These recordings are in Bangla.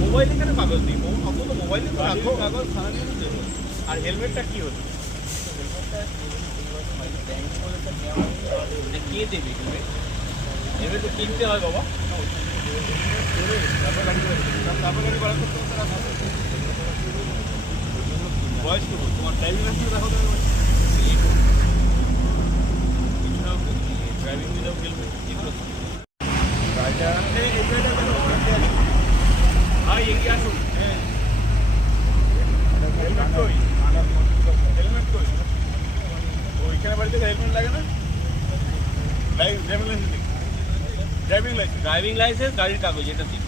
মোবাইলে কেন কাগজ দিই অন্তত মোবাইলে তো রাখো কাগজ আর হেলমেটটা কি হচ্ছে কে দেবে হেলমেট তো কিনতে হয় বাবা বয়স কত তোমার ড্রাইভিং লাইসেন্স দেখো তো ড্রাইভিং উইদাউট হেলমেট এগুলো গাড়িটা এই এই গাড়িটা কেন ভাই এগিয়ে আসুন হেলমেট কই হেলমেট কই ওইখানে বাড়িতে হেলমেট লাগে না? ড্রাইভিং লাইসেন্স ড্রাইভিং লাইসেন্স গাড়ির কাগজ এটা দিন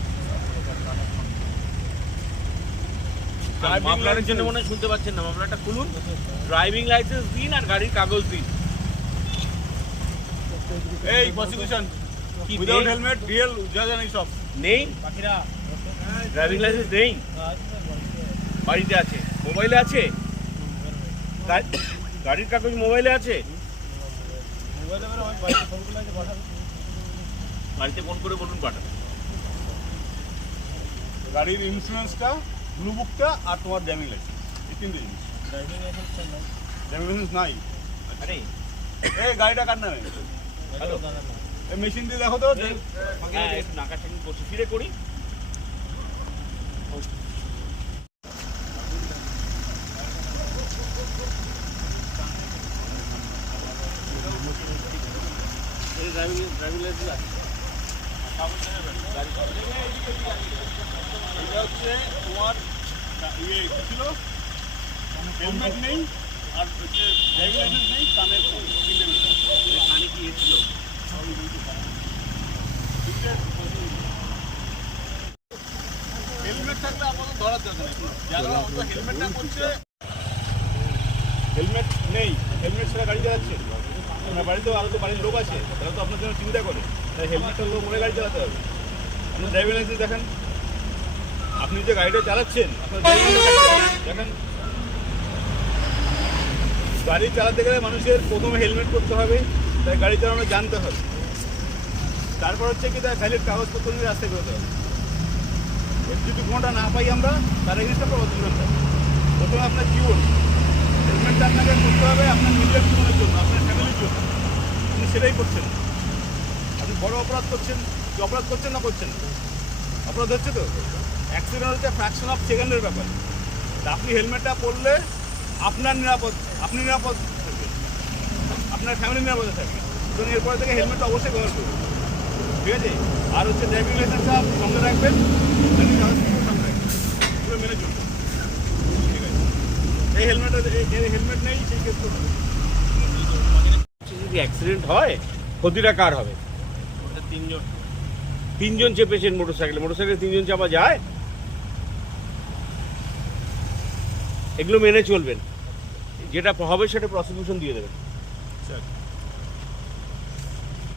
মামলার জন্য মনে শুনতে পাচ্ছেন না মামলাটা খুলুন। ড্রাইভিং লাইসেন্স দিন আর গাড়ির কাগজ দিন। এই প্রসিকিউশন উইদাউট হেলমেট রিয়েল যা জানি সব। নেই? ড্রাইভিং লাইসেন্স নেই? বাড়িতে আছে। মোবাইলে আছে? গাড়ির কাগজ মোবাইলে আছে? বাড়িতে ফোন করে বলুন পাঠাবে গাড়ির ইন্স্যুরেন্সটা ব্লু বুকটা আর তোমার ড্রাইভিং লাইসেন্স এই তিনটে জিনিস। ড্রাইভিং লাইসেন্স নাই। আরে। এই গাড়িটা কার নামে? হ্যালো এই মেশিন দিয়ে দেখো তো। হ্যাঁ একটু করছি। ফিরে করি। তোমার ইয়ে হেলমেট আর হচ্ছে ড্রাইভিং লাইসেন্স নেই। কানে হেলমেট নেই করছে হেলমেট নেই হেলমেট ছাড়া গাড়ি চালাচ্ছে? আপনার বাড়িতেও আরও তো বাড়ির লোক আছে, তারা তো আপনার জন্য চিন্তা করে। তাই হেলমেটটা লোক মনে গাড়ি চালাতে হবে। আপনি ড্রাইভিং লাইসেন্স দেখেন। আপনি যে গাড়িটা চালাচ্ছেন, আপনার দেখেন। গাড়ি চালাতে গেলে মানুষের প্রথমে হেলমেট করতে হবে, তাই গাড়ি চালানো জানতে হবে। তারপর হচ্ছে কি, তার ভ্যালিড কাগজপত্র নিয়ে রাস্তায় বেরোতে হবে। এর যদি কোনোটা না পাই আমরা তার এগেন্সে আমরা অধ্যয়ন প্রথমে আপনার জীবন হেলমেটটা আপনাকে করতে হবে, আপনার নিজের জীবনের জন্য। আপনার জন্য আপনি সেটাই করছেন। আপনি বড় অপরাধ করছেন, কি অপরাধ করছেন না করছেন? অপরাধ হচ্ছে তো। অ্যাক্সিডেন্ট হচ্ছে ফ্র্যাকশন অফ সেকেন্ডের ব্যাপার। তা আপনি হেলমেটটা পরলে আপনার নিরাপদ, আপনি নিরাপদ থাকবেন। আপনার ফ্যামিলি নিরাপদে থাকবে। সুতরাং এরপরে থেকে হেলমেটটা অবশ্যই ব্যবহার করবেন ঠিক আছে? আর হচ্ছে ড্রাইভিং লাইসেন্সটা সঙ্গে রাখবেন। রাখবেন। পুরো মেনে চলবেন ঠিক আছে? এই হেলমেট এই হেলমেট নেই, সেই করবেন যদি অ্যাক্সিডেন্ট হয়? ক্ষতিটা কার হবে? তিনজন। তিনজন চেপেছেন মোটর সাইকেলে মোটর সাইকেলে তিনজন চাপা যায়? এগুলো মেনে চলবেন। যেটা হবে সেটা প্রসিকিউশন দিয়ে দেবেন।